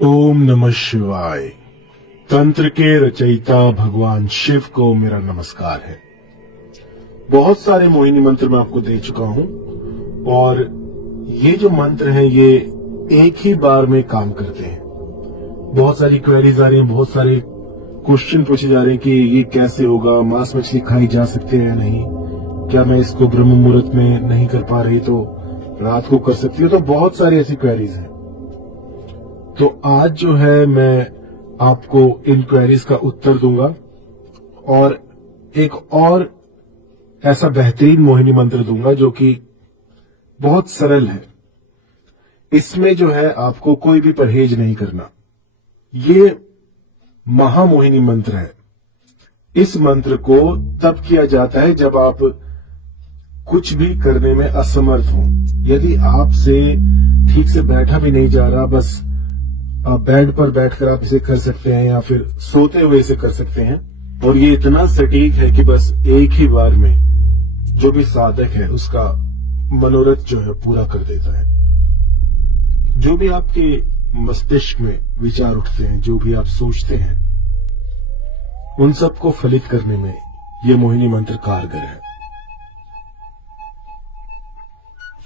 ओम नमः शिवाय। तंत्र के रचयिता भगवान शिव को मेरा नमस्कार है। बहुत सारे मोहिनी मंत्र मैं आपको दे चुका हूं और ये जो मंत्र हैं ये एक ही बार में काम करते हैं। बहुत सारी क्वेरीज आ रही हैं, बहुत सारे क्वेश्चन पूछे जा रहे हैं कि ये कैसे होगा, मांस मछली खाई जा सकते हैं या नहीं, क्या मैं इसको ब्रह्म मुहूर्त में नहीं कर पा रही तो रात को कर सकती हूँ। तो बहुत सारी ऐसी क्वेरीज हैं। तो आज जो है मैं आपको इन क्वेरीज का उत्तर दूंगा और एक और ऐसा बेहतरीन मोहिनी मंत्र दूंगा जो कि बहुत सरल है। इसमें जो है आपको कोई भी परहेज नहीं करना। ये महामोहिनी मंत्र है। इस मंत्र को तब किया जाता है जब आप कुछ भी करने में असमर्थ हो। यदि आपसे ठीक से बैठा भी नहीं जा रहा, बस आप बेड पर बैठकर आप इसे कर सकते हैं या फिर सोते हुए इसे कर सकते हैं, और ये इतना सटीक है कि बस एक ही बार में जो भी साधक है उसका मनोरथ जो है पूरा कर देता है। जो भी आपके मस्तिष्क में विचार उठते हैं, जो भी आप सोचते हैं, उन सबको फलित करने में यह मोहिनी मंत्र कारगर है।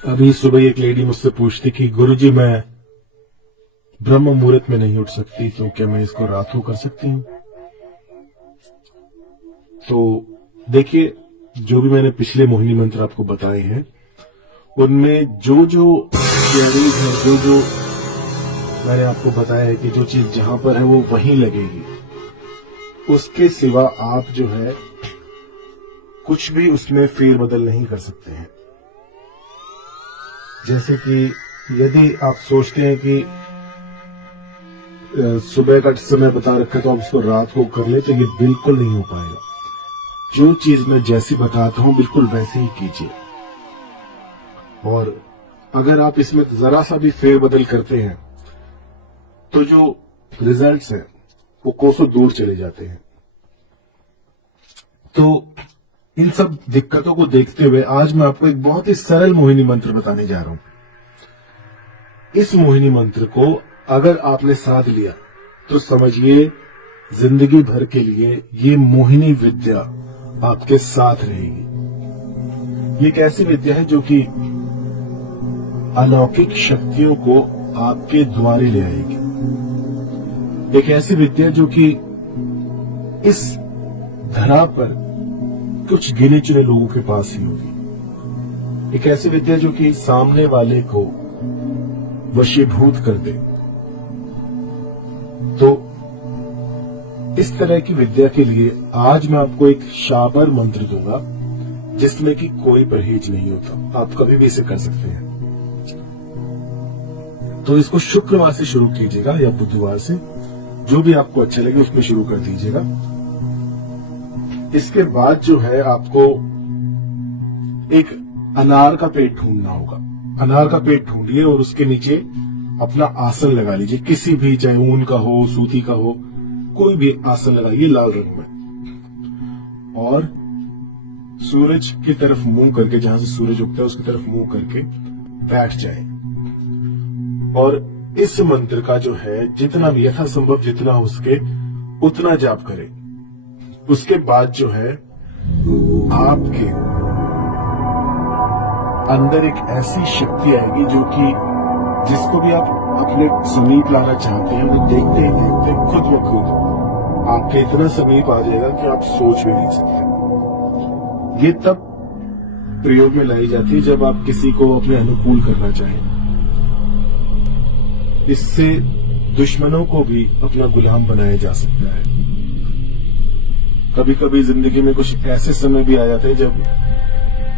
अभी सुबह एक लेडी मुझसे पूछती कि गुरुजी मैं ब्रह्म मुहूर्त में नहीं उठ सकती, तो क्या मैं इसको रात को कर सकती हूँ? तो देखिए, जो भी मैंने पिछले मोहिनी मंत्र आपको बताए हैं उनमें जो थियरीज है, जो मैंने आपको बताया है कि जो चीज जहां पर है वो वहीं लगेगी। उसके सिवा आप जो है कुछ भी उसमें फेरबदल नहीं कर सकते हैं। जैसे कि यदि आप सोचते हैं कि सुबह का समय बता रखा तो आप उसको रात को कर ले, तो ये बिल्कुल नहीं हो पाएगा। जो चीज मैं जैसी बताता हूं बिल्कुल वैसे ही कीजिए। और अगर आप इसमें जरा सा भी फेरबदल करते हैं तो जो रिजल्ट्स हैं वो कोसों दूर चले जाते हैं। तो इन सब दिक्कतों को देखते हुए आज मैं आपको एक बहुत ही सरल मोहिनी मंत्र बताने जा रहा हूं। इस मोहिनी मंत्र को अगर आपने साध लिया तो समझिए जिंदगी भर के लिए ये मोहिनी विद्या आपके साथ रहेगी। ये एक ऐसी विद्या है जो कि अलौकिक शक्तियों को आपके द्वारे ले आएगी। एक ऐसी विद्या जो कि इस धरा पर कुछ गिने चुने लोगों के पास ही होगी। एक ऐसी विद्या जो कि सामने वाले को वशीभूत कर दे। तो इस तरह की विद्या के लिए आज मैं आपको एक शाबर मंत्र दूंगा जिसमें कि कोई परहेज नहीं होता। आप कभी भी इसे कर सकते हैं। तो इसको शुक्रवार से शुरू कीजिएगा या बुधवार से, जो भी आपको अच्छा लगे उसमें शुरू कर दीजिएगा। इसके बाद जो है आपको एक अनार का पेट ढूंढना होगा। अनार का पेट ढूंढिए और उसके नीचे अपना आसन लगा लीजिए। किसी भी, चाहे ऊन का हो, सूती का हो, कोई भी आसन लगाइए लाल रंग में। और सूरज की तरफ मुंह करके, जहां से सूरज उगता है उसकी तरफ मुंह करके बैठ जाए। और इस मंत्र का जो है जितना भी यथासंभव जितना हो सके उतना जाप करें। उसके बाद जो है आपके अंदर एक ऐसी शक्ति आएगी जो कि जिसको भी आप अपने समीप लाना चाहते हैं वो देखते ही देखते खुद ब खुद आपके इतना समीप आ जाएगा कि आप सोच भी नहीं सकते। ये तब प्रयोग में लाई जाती है जब आप किसी को अपने अनुकूल करना चाहें। इससे दुश्मनों को भी अपना गुलाम बनाया जा सकता है। कभी कभी जिंदगी में कुछ ऐसे समय भी आ जाते हैं जब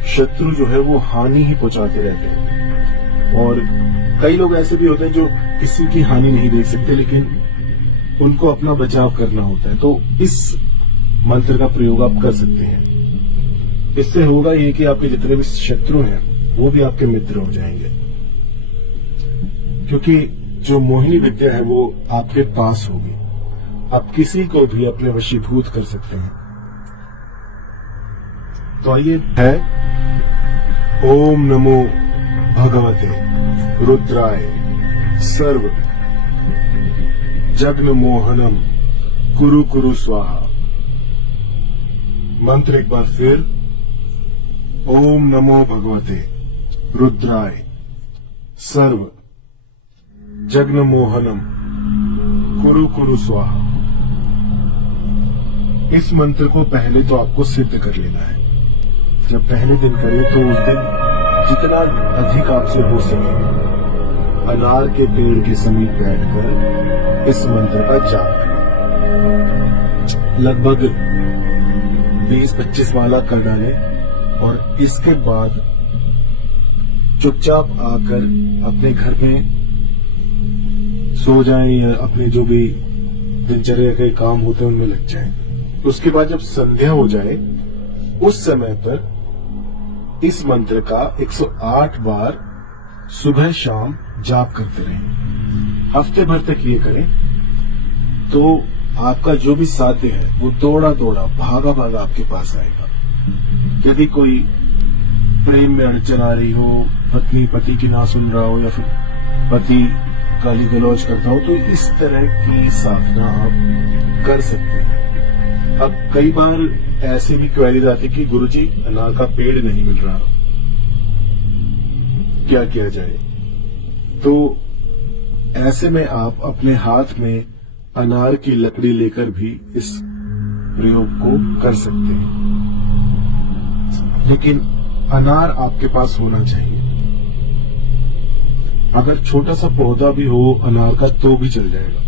शत्रु जो है वो हानि ही पहुंचाते रहते हैं। और कई लोग ऐसे भी होते हैं जो किसी की हानि नहीं देख सकते, लेकिन उनको अपना बचाव करना होता है। तो इस मंत्र का प्रयोग आप कर सकते हैं। इससे होगा ये कि आपके जितने भी शत्रु हैं वो भी आपके मित्र हो जाएंगे, क्योंकि जो मोहिनी विद्या है वो आपके पास होगी। आप किसी को भी अपने वशीभूत कर सकते हैं। तो आइए है ओम नमो भगवते रुद्राय सर्व जग्न मोहनम कुरु कुरु स्वाहा। मंत्र एक बार फिर, ओम नमो भगवते रुद्राय सर्व जग्न मोहनम कुरु कुरु स्वाहा। इस मंत्र को पहले तो आपको सिद्ध कर लेना है। जब पहले दिन करें तो उस दिन जितना अधिक आपसे हो सके अनार के पेड़ के समीप बैठकर इस मंत्र का जाप करें। लगभग 20-25 माला कर डालें और इसके बाद चुपचाप आकर अपने घर में सो जाएं या अपने जो भी दिनचर्या के काम होते हैं उनमें लग जाएं। उसके बाद जब संध्या हो जाए उस समय पर इस मंत्र का 108 बार सुबह शाम जाप करते रहें। हफ्ते भर तक ये करें तो आपका जो भी साध्य है वो दौड़ा दौड़ा भागा भागा आपके पास आएगा। यदि कोई प्रेम में अड़चन आ रही हो, पत्नी पति की ना सुन रहा हो या फिर पति गाली गलौज करता हो, तो इस तरह की साधना आप कर सकते हैं। अब कई बार ऐसे भी क्वेरीज आती कि गुरुजी अनार का पेड़ नहीं मिल रहा, क्या किया जाए? तो ऐसे में आप अपने हाथ में अनार की लकड़ी लेकर भी इस प्रयोग को कर सकते हैं, लेकिन अनार आपके पास होना चाहिए। अगर छोटा सा पौधा भी हो अनार का तो भी चल जाएगा।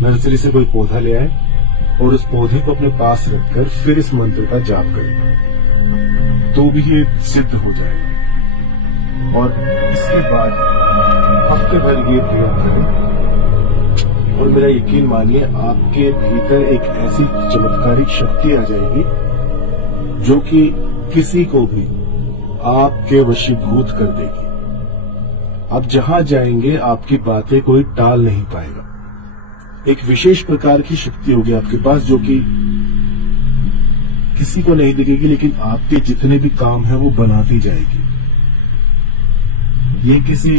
नर्सरी से कोई पौधा ले आए और उस पौधे को अपने पास रखकर फिर इस मंत्र का जाप करें तो भी ये सिद्ध हो जाएगा। और इसके बाद हफ्ते भर ये प्रयोग करें और मेरा यकीन मानिए आपके भीतर एक ऐसी चमत्कारिक शक्ति आ जाएगी जो कि किसी को भी आपके वशीभूत कर देगी। आप जहां जाएंगे आपकी बातें कोई टाल नहीं पाएगा। एक विशेष प्रकार की शक्ति होगी आपके पास जो कि किसी को नहीं दिखेगी, लेकिन आपके जितने भी काम है वो बनाती जाएगी। ये किसी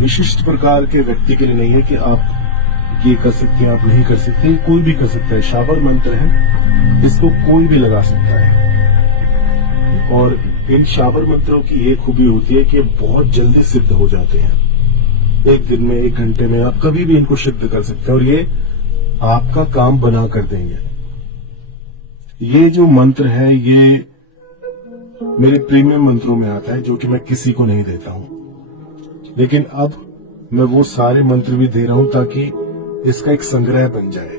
विशिष्ट प्रकार के व्यक्ति के लिए नहीं है कि आप ये कर सकते हैं, आप नहीं कर सकते, कोई भी कर सकता है। शाबर मंत्र है, इसको कोई भी लगा सकता है। और इन शाबर मंत्रों की ये खूबी होती है कि बहुत जल्दी सिद्ध हो जाते हैं। एक दिन में, 1 घंटे में आप कभी भी इनको सिद्ध कर सकते हैं और ये आपका काम बना कर देंगे। ये जो मंत्र है ये मेरे प्रीमियम मंत्रों में आता है जो कि मैं किसी को नहीं देता हूं, लेकिन अब मैं वो सारे मंत्र भी दे रहा हूं ताकि इसका एक संग्रह बन जाए।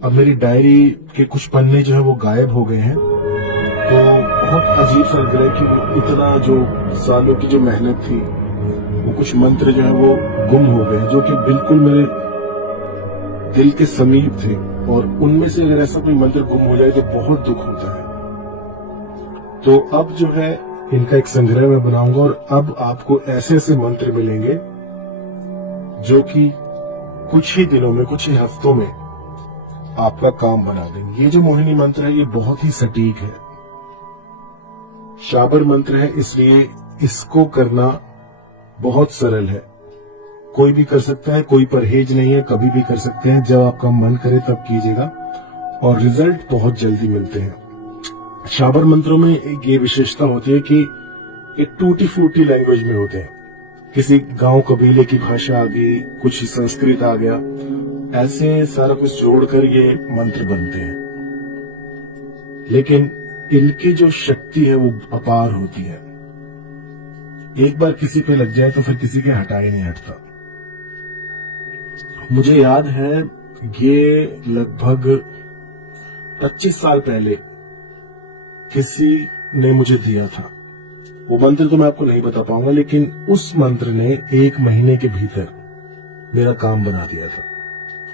अब मेरी डायरी के कुछ पन्ने जो है वो गायब हो गए हैं, तो बहुत अजीब सा लग रहा है कि इतना जो सालों की जो मेहनत थी वो कुछ मंत्र जो है वो गुम हो गए जो कि बिल्कुल मेरे दिल के समीप थे, और उनमें से अगर ऐसा कोई मंत्र गुम हो जाए तो बहुत दुख होता है। तो अब जो है इनका एक संग्रह मैं बनाऊंगा और अब आपको ऐसे ऐसे मंत्र मिलेंगे जो कि कुछ ही दिनों में, कुछ ही हफ्तों में आपका काम बना देंगे। ये जो मोहिनी मंत्र है ये बहुत ही सटीक है, शाबर मंत्र है, इसलिए इसको करना बहुत सरल है। कोई भी कर सकता है, कोई परहेज नहीं है, कभी भी कर सकते हैं। जब आपका मन करे तब कीजिएगा और रिजल्ट बहुत जल्दी मिलते हैं। शाबर मंत्रों में एक ये विशेषता होती है कि ये टूटी फूटी लैंग्वेज में होते हैं। किसी गांव कबीले की भाषा आ गई, कुछ संस्कृत आ गया, ऐसे सारा कुछ जोड़कर ये मंत्र बनते हैं। लेकिन इनकी जो शक्ति है वो अपार होती है। एक बार किसी पे लग जाए तो फिर किसी के हटा ही नहीं हटता। मुझे याद है ये लगभग 25 साल पहले किसी ने मुझे दिया था। वो मंत्र तो मैं आपको नहीं बता पाऊंगा, लेकिन उस मंत्र ने 1 महीने के भीतर मेरा काम बना दिया था।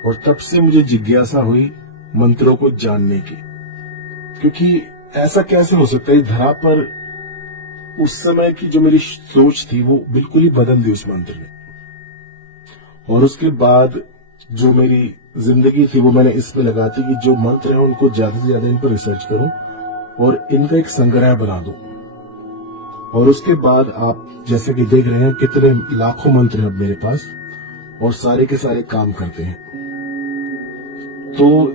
और तब से मुझे जिज्ञासा हुई मंत्रों को जानने की, क्योंकि ऐसा कैसे हो सकता है। धरा पर उस समय की जो मेरी सोच थी वो बिल्कुल ही बदल दी उस मंत्र ने। और उसके बाद जो मेरी जिंदगी थी वो मैंने इस पे लगाती कि जो मंत्र है उनको ज्यादा से ज्यादा इन पर रिसर्च करूं और इनका एक संग्रह बना दूं। और उसके बाद आप जैसे कि देख रहे हैं कितने लाखों मंत्र हैं अब मेरे पास, और सारे के सारे काम करते हैं। तो